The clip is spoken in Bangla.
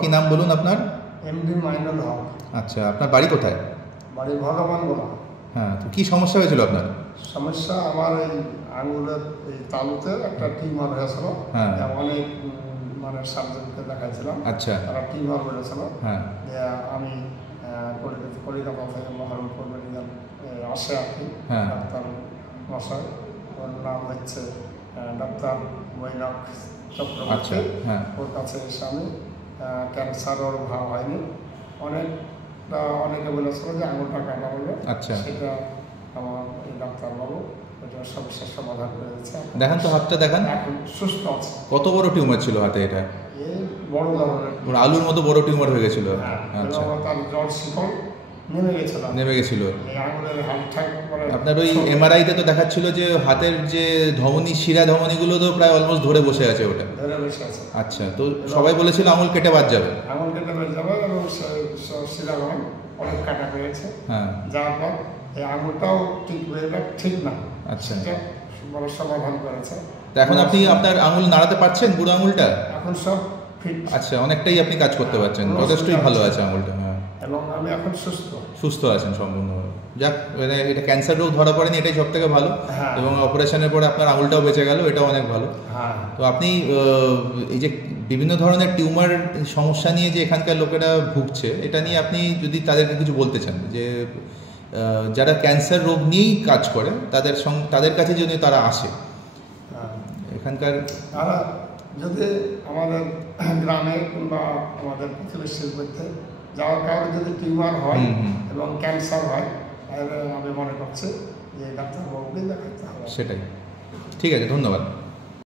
কি নাম বলুন আপনার? এমডি মাইনুল হক। আচ্ছা, আপনার বাড়ি কোথায়? বাড়ি ভগবান গোলা। হ্যাঁ, তো কী সমস্যা হয়েছিল আপনার? সমস্যা আমার এই আঙুলের এই তালুতে একটা টিউমার হয়েছিল। হ্যাঁ, অনেক মানে সার্জনকে দেখাইছিলাম। আচ্ছা, তারা টিউমার হয়েছিল। হ্যাঁ, আমি কলিকাতা থেকে মহারণপুর মেডিকেল আসে আর কি। হ্যাঁ, ডাক্তার মশাই, ওর নাম হচ্ছে ডাক্তার মৈনাক চক্রবর্তী। আচ্ছা, হ্যাঁ, ওর কাছে এসে আমি ক্যান্সার ওর ভাব হয়নি, অনেকে বলেছিল যে আঙুলটা কাটা হলো। আচ্ছা, সেটা আমার এই ডাক্তারবাবু এটা সমস্যার সমাধান করে দিচ্ছে। দেখান তো, হাতটা দেখান। এখন সুস্থ আছে। কত বড় টিউমার ছিল হাতে? এটা এই বড় ধরনের ওর আলুর মতো বড় টিউমার হয়ে গেছিল। আচ্ছা, তার জ্বর শিকল নেমে গেছিল। এই আঙুলের হাতটা আপনার ওই এমআরআইতে তো দেখাচ্ছিল যে হাতের যে ধমনী, শিরা ধমনীগুলো তো প্রায় অলমোস্ট ধরে বসে আছে ওটা। ধরে বসে আছে। আচ্ছা, তো সবাই বলেছিল আঙুল কেটে বাদ যাবে। আঙুল কেটে বাদ যাবে এবং শিরা ধমনী অনেক কাটা হয়েছে। হ্যাঁ, যার পর এই আঙুলটাও ঠিক না। আচ্ছা, বড় সমাধান করেছে। তো এখন আপনি আপনার আঙুল নাড়াতে পারছেন, বুড়ো আঙুলটা? এখন সব ফিট। আচ্ছা, অনেকটাই আপনি কাজ করতে পারছেন, যথেষ্টই ভালো আছে আঙুলটা। হ্যাঁ, এবং আমি এখন সুস্থ আছেন সম্পূর্ণভাবে। যাক, মানে এটা ক্যান্সার রোগ ধরা পড়েনি, এটাই সব থেকে ভালো। এবং অপারেশনের পরে আপনার আঙুলটাও বেঁচে গেল, এটাও অনেক ভালো। তো আপনি এই যে বিভিন্ন ধরনের টিউমার সমস্যা নিয়ে যে এখানকার লোকেরা ভুগছে, এটা নিয়ে আপনি যদি তাদেরকে কিছু বলতে চান, যে যারা ক্যান্সার রোগ নিয়েই কাজ করে তাদের কাছে যদি তারা আসে, এখানকার তারা যদি আমাদের গ্রামে কিংবা আমাদের প্রতিবেশীর মধ্যে যাওয়ার কারণে যদি টিউমার হয় এবং ক্যান্সার হয়, তাহলে আমি মনে করছি যে ডাক্তারবাবুকেই দেখাতে হবে। সেটাই। ঠিক আছে, ধন্যবাদ।